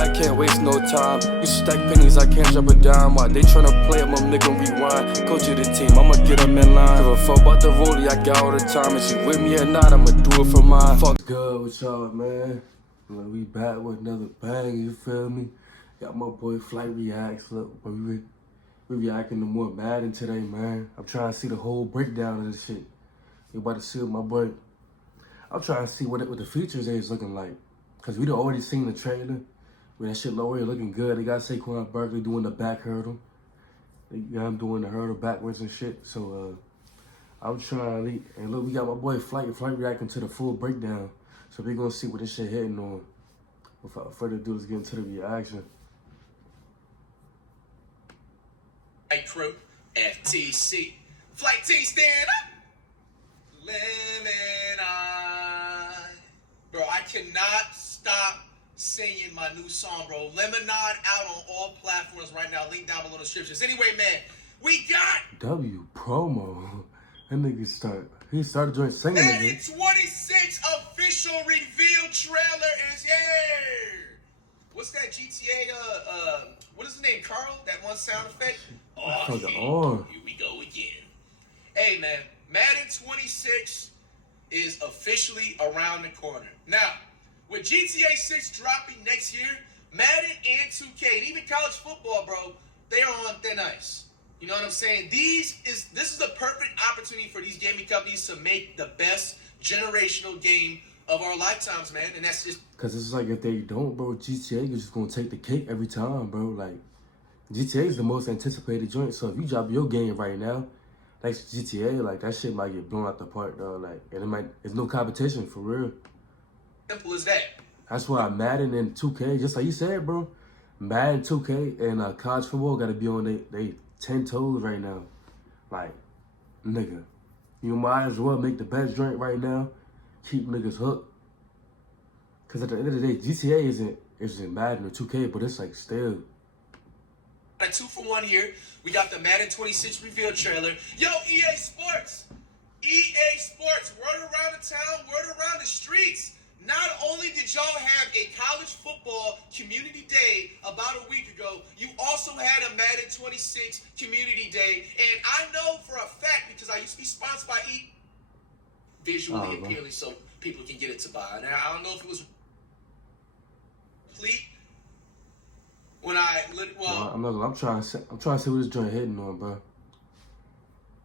I can't waste no time. You stack pennies, I can't drop a dime. Why they tryna play, I'ma make them rewind. Coach of the team, I'ma get them in line. Give a fuck about the rollie, I got all the time. If she with me or not, I'ma do it for mine. Fuck good with y'all, man. Look, we back with another bang, you feel me? Got my boy Flight Reacts. Look, we reacting to more Madden today, man. I'm trying to see the whole breakdown of this shit. You about to see what my boy. I'm trying to see what the features is looking like. Cause we done already seen the trailer. When that shit lower, looking good. They got Saquon Barkley doing the back hurdle. They got him doing the hurdle backwards and shit. So I'm trying to, and look, we got my boy Flight reacting to the full breakdown. So we gonna see what this shit hitting on. Without further ado, let's get into the reaction. Hey crew, FTC. Flight T stand up. Lemon Eye. Bro, I cannot stop singing my new song, bro. Lemonade out on all platforms right now. Link down below in the descriptions. Anyway, man, we got W promo. That nigga started joining singing Madden again. 26 official reveal trailer is here. What's that GTA? What is his name? Carl? That one sound effect? Oh, here we go again. Hey, man, Madden 26 is officially around the corner. Now, with GTA 6 dropping next year, Madden and 2K, and even college football, bro, they are on thin ice. You know what I'm saying? This is the perfect opportunity for these gaming companies to make the best generational game of our lifetimes, man. And that's just Cause it's like if they don't, bro, GTA is just gonna take the cake every time, bro. Like GTA is the most anticipated joint. So if you drop your game right now, like GTA, like that shit might get blown out the park, though. Like, and it's no competition for real. simple as that. That's why Madden and 2K, just like you said, bro, Madden, 2K, and college football gotta be on they 10 toes right now. Like, nigga, you might as well make the best joint right now. Keep niggas hooked. Cause at the end of the day, GTA isn't Madden or 2K, but it's like still. A 2-for-1 here. We got the Madden 26 reveal trailer. Yo, EA Sports! EA Sports, word around the town, word around the streets. Not only did y'all have a college football community day about a week ago, you also had a Madden 26 community day. And I know for a fact, because I used to be sponsored by visually appealing so people can get it to buy. Now, I don't know if it was complete when I'm trying to see what this joint hitting on, bro.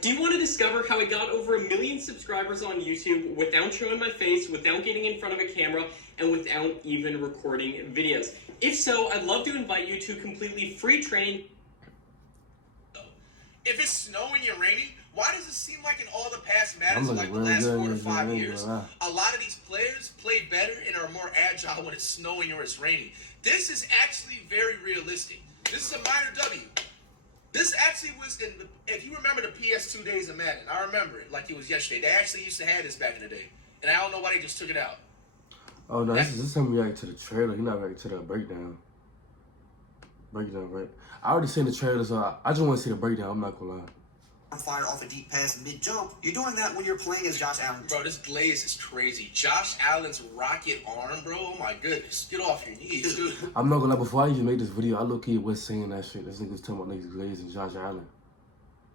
Do you want to discover how I got over 1 million subscribers on YouTube without showing my face, without getting in front of a camera, and without even recording videos? If so, I'd love to invite you to completely free training. If it's snowing and raining, why does it seem like in all the past Maddens, like the last 4 to 5 years, a lot of these players play better and are more agile when it's snowing or it's raining? This is actually very realistic. This is a minor W. This actually was if you remember the PS2 days of Madden, I remember it like it was yesterday. They actually used to have this back in the day. And I don't know why they just took it out. Oh, no, this is him reacting to the trailer. He's not reacting to the breakdown. Breakdown, right? I already seen the trailer, so I just want to see the breakdown. I'm not going to lie. Fire off a deep pass mid-jump. You're doing that when you're playing as Josh Allen. Bro, this glaze is crazy. Josh Allen's rocket arm, bro. Oh, my goodness. Get off your knees, dude. I'm not going to lie. Before I even made this video, I low-key was saying that shit. This nigga was talking about niggas Glaze and Josh Allen.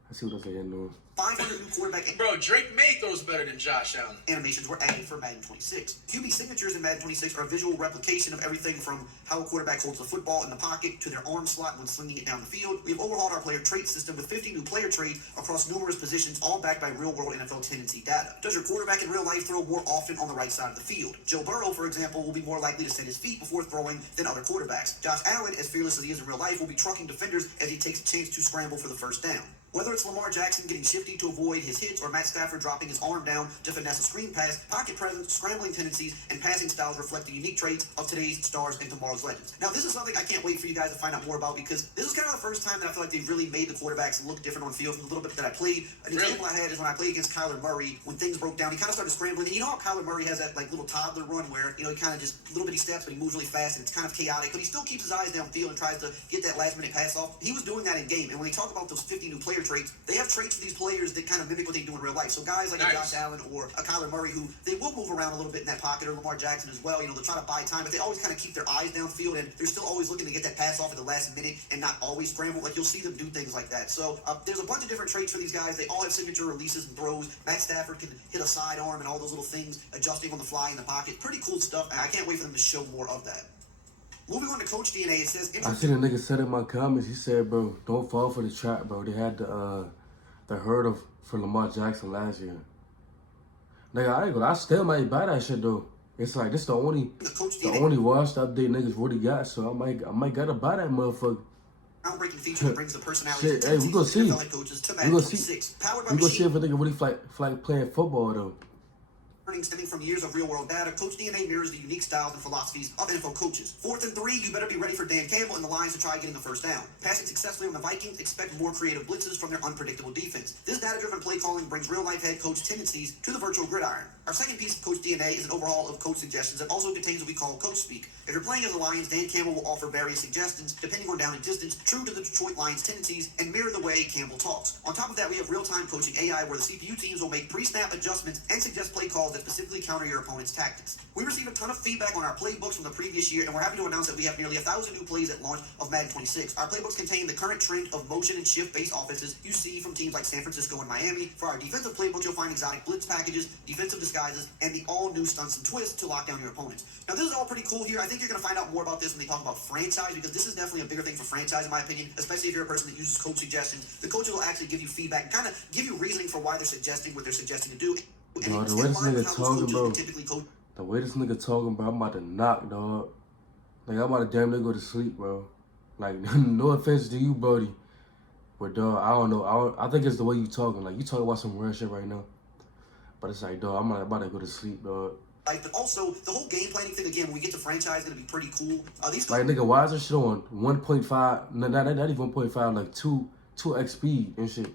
I see what I'm saying, though. 500 new quarterback. Bro, Drake May throws better than Josh Allen. Animations were added for Madden 26. QB signatures in Madden 26 are a visual replication of everything from how a quarterback holds the football in the pocket to their arm slot when slinging it down the field. We've overhauled our player trait system with 50 new player traits across numerous positions, all backed by real-world NFL tendency data. Does your quarterback in real life throw more often on the right side of the field? Joe Burrow, for example, will be more likely to set his feet before throwing than other quarterbacks. Josh Allen, as fearless as he is in real life, will be trucking defenders as he takes a chance to scramble for the first down. Whether it's Lamar Jackson getting shifty to avoid his hits or Matt Stafford dropping his arm down to finesse a screen pass, pocket presence, scrambling tendencies, and passing styles reflect the unique traits of today's stars and tomorrow's legends. Now, this is something I can't wait for you guys to find out more about because this is kind of the first time that I feel like they've really made the quarterbacks look different on field from the little bit that I played. An example I had is when I played against Kyler Murray, when things broke down, he kind of started scrambling. And you know how Kyler Murray has that like little toddler run where, he kind of just little bitty steps, but he moves really fast and it's kind of chaotic, but he still keeps his eyes downfield and tries to get that last minute pass off. He was doing that in game. And when they talk about those 50 new player traits, they have traits for these players that kind of mimic what they do in real life. So guys like a Josh Allen or a Kyler Murray, who they will move around a little bit in that pocket, or Lamar Jackson as well. You know, they'll try to buy time, but they always kind of keep their eyes downfield, and they're still always looking to get that pass off at the last minute and not always scramble. Like, you'll see them do things like that. So there's a bunch of different traits for these guys. They all have signature releases and throws. Matt Stafford can hit a sidearm and all those little things, adjusting on the fly in the pocket. Pretty cool stuff, and I can't wait for them to show more of that. Moving on to Coach DNA, it says... I seen a nigga said in my comments, he said, bro, don't fall for the trap, bro. They had the herd of for Lamar Jackson last year. Nigga, I ain't gonna, I still might buy that shit, though. It's like, this the only washed update niggas really got, so I might gotta buy that motherfucker. Groundbreaking feature that brings the personality shit, hey, we gonna see. We gonna see. We gonna see if a nigga really like playing football, though. Stemming from years of real-world data, Coach DNA mirrors the unique styles and philosophies of NFL coaches. 4th and 3, you better be ready for Dan Campbell and the Lions to try getting a first down. Passing successfully on the Vikings, expect more creative blitzes from their unpredictable defense. This data-driven play calling brings real-life head coach tendencies to the virtual gridiron. Our second piece of Coach DNA is an overhaul of coach suggestions that also contains what we call coach speak. If you're playing as the Lions, Dan Campbell will offer various suggestions depending on down and distance, true to the Detroit Lions' tendencies, and mirror the way Campbell talks. On top of that, we have real-time coaching AI where the CPU teams will make pre-snap adjustments and suggest play calls that specifically counter your opponent's tactics. We received a ton of feedback on our playbooks from the previous year, and we're happy to announce that we have nearly 1,000 new plays at launch of Madden 26. Our playbooks contain the current trend of motion and shift-based offenses you see from teams like San Francisco and Miami. For our defensive playbooks, you'll find exotic blitz packages, defensive disguises, and the all-new stunts and twists to lock down your opponents. Now, this is all pretty cool here. I think you're going to find out more about this when they talk about franchise, because this is definitely a bigger thing for franchise, in my opinion, especially if you're a person that uses coach suggestions. The coaches will actually give you feedback and kind of give you reasoning for why they're suggesting what they're suggesting to do. Bro, the way this nigga talking, bro, the way this nigga talking, bro, I'm about to knock, dog. Like, I'm about to damn near go to sleep, bro. Like, no offense to you, Brody, but, dog, I don't know. I think it's the way you talking. Like, you talking about some real shit right now. But it's like, dog, I'm about to go to sleep, dog. Right, but also, the whole game planning thing, again, when we get to franchise, is going to be pretty cool. Like, nigga, why is this shit on 1.5, not even 1.5, like 2x speed and shit?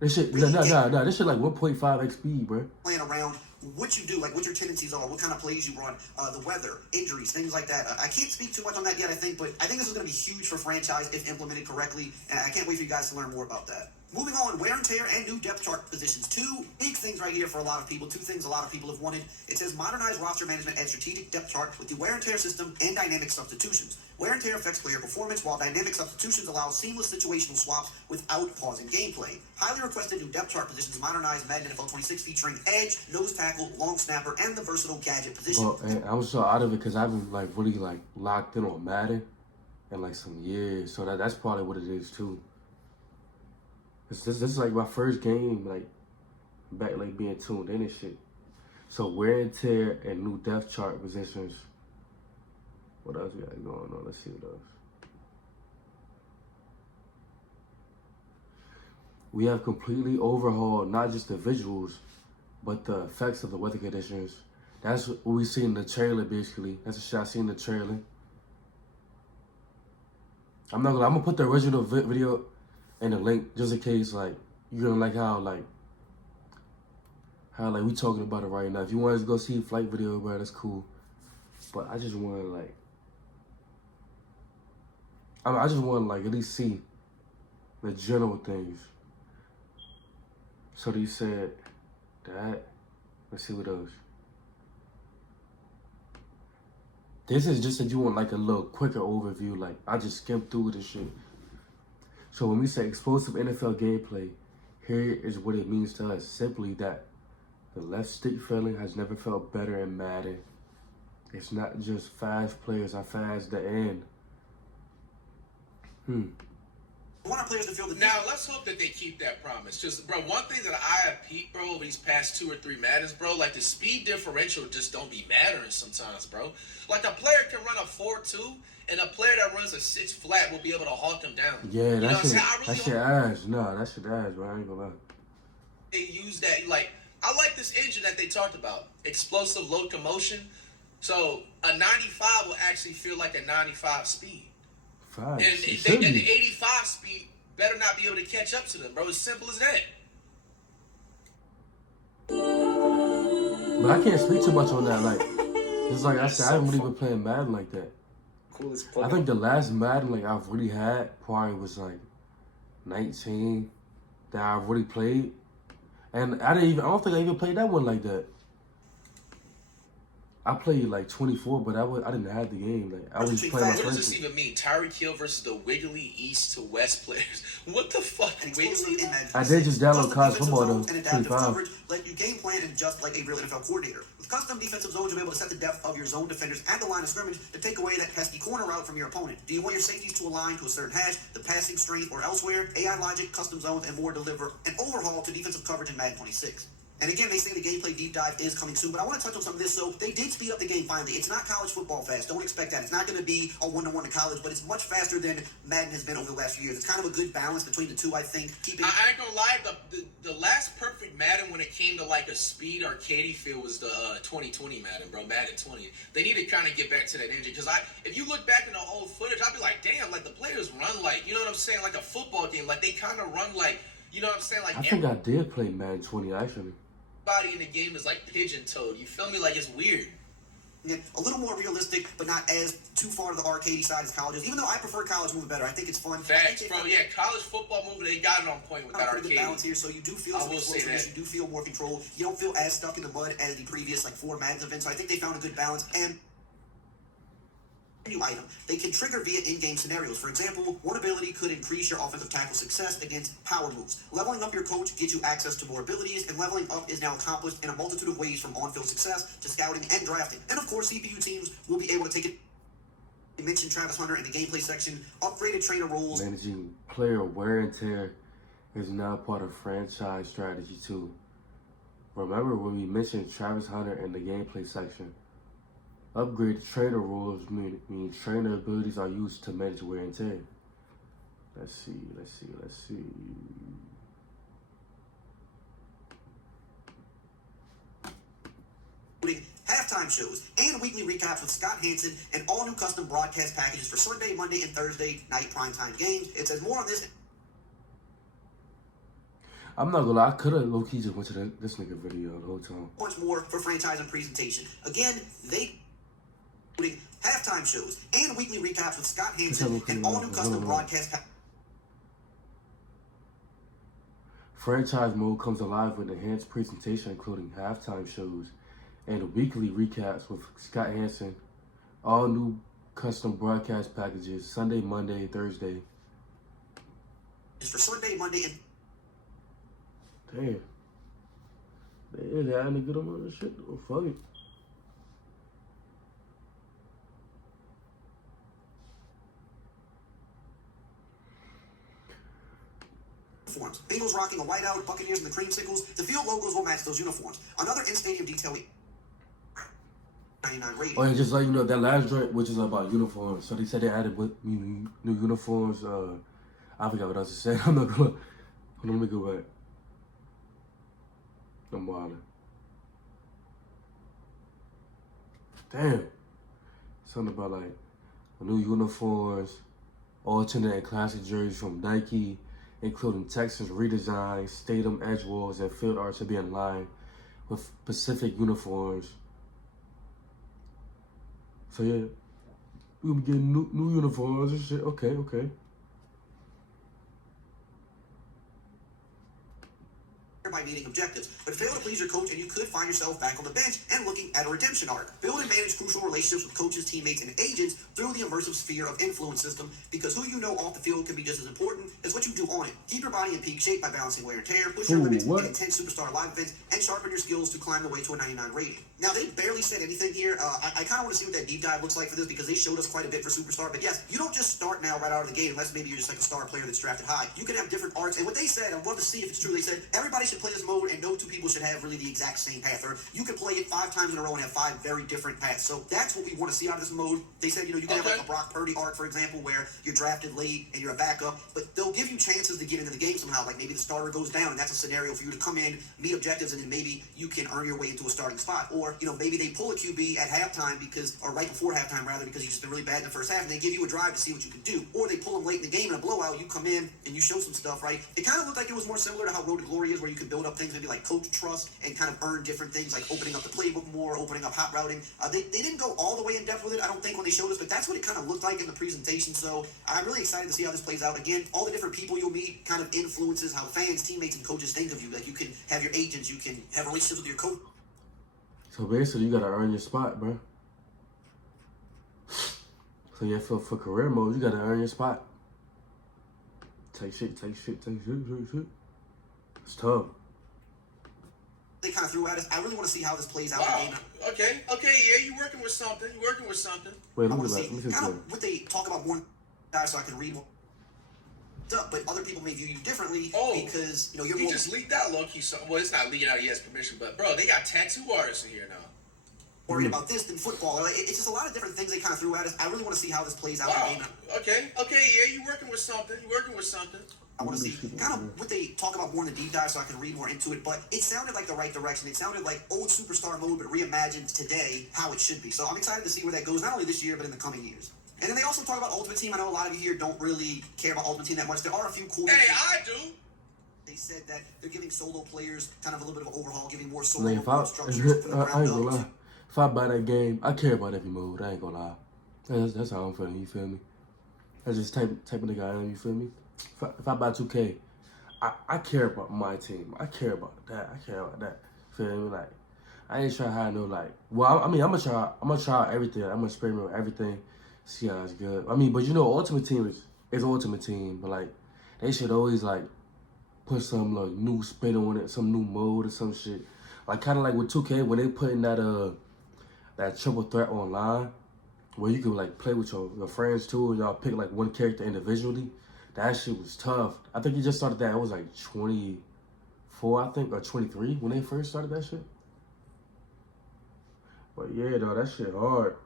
This shit, nah, this shit like 1.5x speed, bro. Playing around what you do, like what your tendencies are, what kind of plays you run, the weather, injuries, things like that. I can't speak too much on that yet, I think, but I think this is going to be huge for franchise if implemented correctly, and I can't wait for you guys to learn more about that. Moving on, wear and tear and new depth chart positions. Two big things right here for a lot of people. Two things a lot of people have wanted. It says modernized roster management and strategic depth chart with the wear and tear system and dynamic substitutions. Wear and tear affects player performance, while dynamic substitutions allow seamless situational swaps without pausing gameplay. Highly requested new depth chart positions modernized Madden NFL 26 featuring edge, nose tackle, long snapper, and the versatile gadget position. Well, and I was so out of it because I've been like really like locked in on Madden in like some years. So that's probably what it is too. This is like my first game, like, back, like, being tuned in and shit. So, wear and tear and new depth chart positions. What else we got going on? Let's see what else. We have completely overhauled not just the visuals, but the effects of the weather conditions. That's what we see in the trailer, basically. That's the shit I see in the trailer. I'm gonna put the original video and the link just in case, like, you're gonna like how we talking about it right now. If you want to go see a flight video, bro, that's cool. But I just want to like, I just want to like at least see the general things. So they said that. Let's see what else. This is just that you want like a little quicker overview. Like, I just skimmed through this shit. So when we say explosive NFL gameplay, here is what it means to us. Simply that the left stick feeling has never felt better in Madden. It's not just fast players are fast the end. I want our players to feel the now, let's hope that they keep that promise. Just, bro, one thing that I have peeped, bro, over these past 2 or 3 Maddens, bro, like the speed differential just don't be mattering sometimes, bro. Like a player can run a 4.2, and a player that runs a 6 flat will be able to hawk them down. Yeah, that shit ass. No, that shit ass, bro. I ain't gonna lie. They use that, like, I like this engine that they talked about. Explosive locomotion. So a 95 will actually feel like a 95 speed. And the 85 speed better not be able to catch up to them, bro. As simple as that. But I can't speak too much on that. Like, it's like I said, I haven't really been playing Madden like that. Coolest play. I think the last Madden like I've really had probably was like 19 that I really played. And I don't think I even played that one like that. I played like 24, but I didn't have the game. Like I was just playing my What does friends. this even mean? Tyreek Hill versus the Wiggly East to West players. What the fuck? Wiggly? I did just download college football though. And adaptive coverage let you game plan and adjust like a real NFL coordinator. With custom defensive zones, you'll be able to set the depth of your zone defenders at the line of scrimmage to take away that pesky corner route from your opponent. Do you want your safeties to align to a certain hash, the passing strength, or elsewhere? AI logic, custom zones, and more deliver an overhaul to defensive coverage in Madden 26. And again, they say the gameplay deep dive is coming soon, but I want to touch on some of this. So they did speed up the game finally. It's not college football fast. Don't expect that. It's not going to be a one-to-one to college, but it's much faster than Madden has been over the last few years. It's kind of a good balance between the two, I think. I ain't gonna lie, the last perfect Madden when it came to like a speed arcadey feel was the 2020 Madden, bro. Madden 20. They need to kind of get back to that engine because if you look back in the old footage, I'd be like, damn, like the players run like, you know what I'm saying, like a football game. Like they kind of run like, you know what I'm saying, like. I think I did play Madden 20 actually. Everybody in the game is like pigeon-toed. You feel me? Like it's weird. Yeah, a little more realistic, but not as too far to the arcadey side as college is. Even though I prefer college movement better, I think it's fun. Facts, bro. Yeah, college football movement, they got it on point with that arcade. Good balance here, so you do feel some explosiveness, you do feel more control. You don't feel as stuck in the mud as the previous like 4 Madden events. So I think they found a good balance. And new item. They can trigger via in-game scenarios. For example, one ability could increase your offensive tackle success against power moves. Leveling up your coach gets you access to more abilities, and leveling up is now accomplished in a multitude of ways from on-field success to scouting and drafting. And of course, CPU teams will be able to take it. They mentioned Travis Hunter in the gameplay section. Upgraded trainer roles. Managing player wear and tear is now part of franchise strategy too. Remember when we mentioned Travis Hunter in the gameplay section? Upgraded trainer rules mean trainer abilities are used to manage wear and tear. Let's see. Halftime shows and weekly recaps with Scott Hansen and all new custom broadcast packages for Sunday, Monday, and Thursday night primetime games. It says more on this. I'm not gonna lie, I could have low-key just went to this nigga video the whole time. Much more for franchise and presentation. Again, they halftime shows and weekly recaps with Scott Hansen and all new custom broadcast packages. Franchise mode comes alive with enhanced presentation, including halftime shows and weekly recaps with Scott Hansen. All new custom broadcast packages Sunday, Monday, Thursday. It's for Sunday, Monday, and damn. They had to get them on this shit. Oh, fuck it. uniforms. Bengals rocking a whiteout, Buccaneers and the creamsicles. The field logos will match those uniforms. Another in-stadium detail. 99 rating. Oh yeah, just like you know that last joint, which is about uniforms. So they said they added new uniforms. I forgot what else to say. I'm not gonna. Hold on, let me go back. I'm wilding. Damn. Something about like new uniforms, alternate and classic jerseys from Nike, including Texans redesigns, stadium edge walls, and field art to be in line with Pacific uniforms. So yeah, we'll be getting new uniforms and shit. Okay. By meeting objectives, but fail to please your coach and you could find yourself back on the bench and looking at a redemption arc. Build and manage crucial relationships with coaches, teammates, and agents through the immersive sphere of influence system, because who you know off the field can be just as important as what you do on it. Keep your body in peak shape by balancing wear and tear, push your limits in intense superstar live events, and sharpen your skills to climb the way to a 99 rating. Now, they barely said anything here. I kind of want to see what that deep dive looks like for this, because they showed us quite a bit for superstar. But yes, you don't just start now right out of the gate unless maybe you're just like a star player that's drafted high. You can have different arcs. And what they said, I'd love to see if it's true, they said everybody should play this mode and no two people should have really the exact same path. Or you can play it 5 times in a row and have 5 very different paths. So that's what we want to see out of this mode. They said, you can have like a Brock Purdy arc, for example, where you're drafted late and you're a backup, but they'll give you chances to get into the game somehow. Like maybe the starter goes down and that's a scenario for you to come in, meet objectives, and then maybe you can earn your way into a starting spot. Or, maybe they pull a QB at halftime or right before halftime rather, because he's just been really bad in the first half, and they give you a drive to see what you can do. Or they pull him late in the game in a blowout, you come in and you show some stuff, right? It kind of looked like it was more similar to how Road to Glory is, where you could build build up things maybe like coach trust and kind of earn different things like opening up the playbook more, opening up hot routing. They didn't go all the way in depth with it, I don't think, when they showed us, but that's what it kind of looked like in the presentation. So I'm really excited to see how this plays out. Again, all the different people you'll meet kind of influences how fans, teammates, and coaches think of you. Like, you can have your agents, you can have relationships with your coach. So basically, you gotta earn your spot, bro. So yeah, for career mode, you gotta earn your spot. Take shit. It's tough. They kind of threw at us. I really want to see how this plays out. Wow. Okay, yeah, you're working with something. Wait, I let me want to see. see kind of what they talk about more, so I can read more. But other people may view you differently because, you know, you're he more... just leaked out low-key. Well, it's not leaking out, he has permission, but bro, they got tattoo artists in here now. worried about this than football. It's just a lot of different things they kind of threw at us. I really want to see how this plays out. Wow. Okay, yeah, you're working with something. I want to see kind of what they talk about more in the deep dive so I can read more into it, but it sounded like the right direction. It sounded like old superstar mode, but reimagined today how it should be. So I'm excited to see where that goes, not only this year, but in the coming years. And then they also talk about Ultimate Team. I know a lot of you here don't really care about Ultimate Team that much. There are a few cool... Hey, I do! They said that they're giving solo players kind of a little bit of an overhaul, giving more solo structures. I ain't gonna lie. If I buy that game, I care about every mode. I ain't gonna lie. That's how I'm feeling, you feel me? That's just type of nigga I am, you feel me? If I buy 2K, I care about my team. I care about that. Feel me? Like, I ain't trying to hide no, like, well, I mean, I'm gonna try everything. I'm gonna experiment with everything, see how it's good. I mean, but you know, Ultimate Team is Ultimate Team, but like, they should always like put some like new spin on it, some new mode or some shit. Like, kind of like with 2K when they put in that triple threat online, where you can like play with your friends too, and y'all pick like one character individually. That shit was tough. I think you just started that. It was like 24, I think, or 23 when they first started that shit. But yeah, though, that shit hard.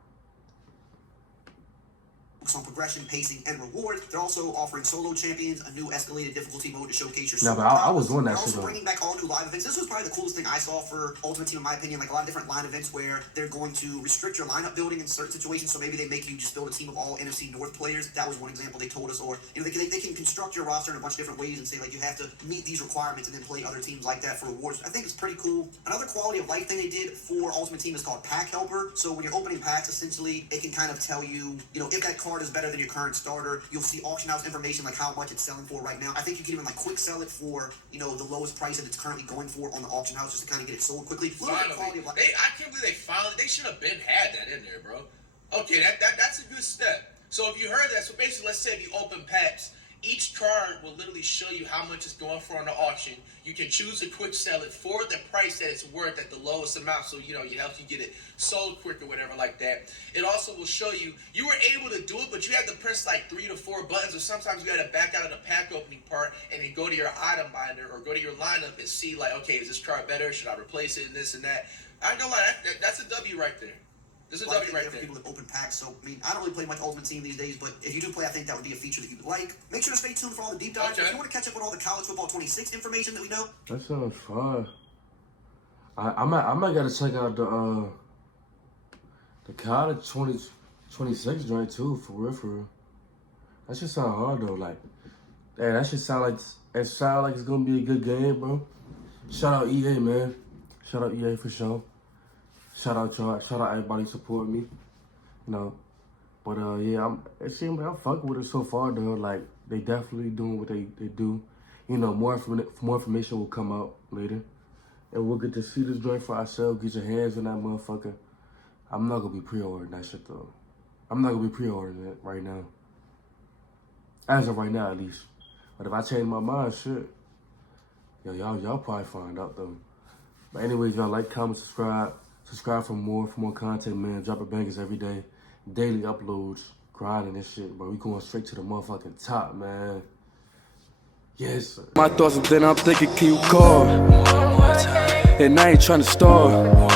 On progression, pacing, and reward. They're also offering solo champions, a new escalated difficulty mode to showcase your but I was on that shit. They're also bringing back all new live events. This was probably the coolest thing I saw for Ultimate Team, in my opinion. Like a lot of different line events where they're going to restrict your lineup building in certain situations. So maybe they make you just build a team of all NFC North players. That was one example they told us. Or, you know, they can construct your roster in a bunch of different ways and say like you have to meet these requirements and then play other teams like that for rewards. I think it's pretty cool. Another quality of life thing they did for Ultimate Team is called Pack Helper. So when you're opening packs, essentially it can kind of tell you, you know, if that card is better than your current starter. You'll see auction house information like how much it's selling for right now. I think you can even like quick sell it for, you know, the lowest price that it's currently going for on the auction house just to kind of get it sold quickly. Finally, I can't believe they should have been had that in there, bro. Okay, that's a good step. So if you heard that, so basically, let's say if you open packs, each card will literally show you how much it's going for on the auction. You can choose to quick sell it for the price that it's worth at the lowest amount, so you know it helps you get it sold quick or whatever like that. It also will show you were able to do it, but you had to press like 3 to 4 buttons, or sometimes you had to back out of the pack opening part and then go to your item binder or go to your lineup and see like, okay, is this card better? Should I replace it and this and that? I ain't gonna lie, that's a W right there. There's a W right there. People that open packs, so I mean, I don't really play much Ultimate Team these days, but if you do play, I think that would be a feature that you would like. Make sure to stay tuned for all the deep dives. Okay. If you want to catch up with all the college football 26 information that we know. That sounds fun. I might gotta check out the college 26 joint too, for real. That should sound hard though. Like, hey, that should sound like it's gonna be a good game, bro. Shout out EA, man. Shout out EA for sure. Shout out y'all. Shout out everybody supporting me. You know. But yeah, it seems like I'm fucking with it so far though. Like, they definitely doing what they do. You know, more information will come out later. And we'll get to see this joint for ourselves. Get your hands on that motherfucker. I'm not gonna be pre-ordering that shit though. I'm not gonna be pre-ordering it right now. As of right now, at least. But if I change my mind, shit. Yo, y'all probably find out though. But anyways, y'all like, comment, subscribe. Subscribe for more content, man. Dropping bangers every day. Daily uploads. Grinding this shit, bro. We going straight to the motherfucking top, man. Yes, sir. My thoughts and then I'm thinking, can you call? And I ain't trying to stall.